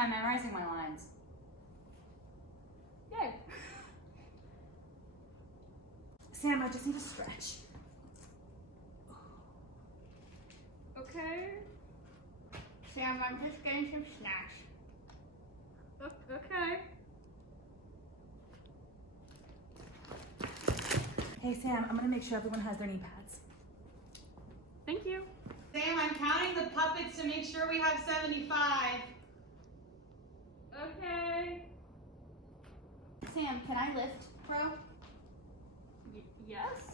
I'm memorizing my lines. Yay. Sam, I just need to stretch. Okay. Sam, I'm just getting some snacks. Okay. Hey, Sam, I'm gonna make sure everyone has their knee pads. Thank you. Sam, I'm counting the puppets to make sure we have 75. Okay. Sam, can I lift, bro? Yes.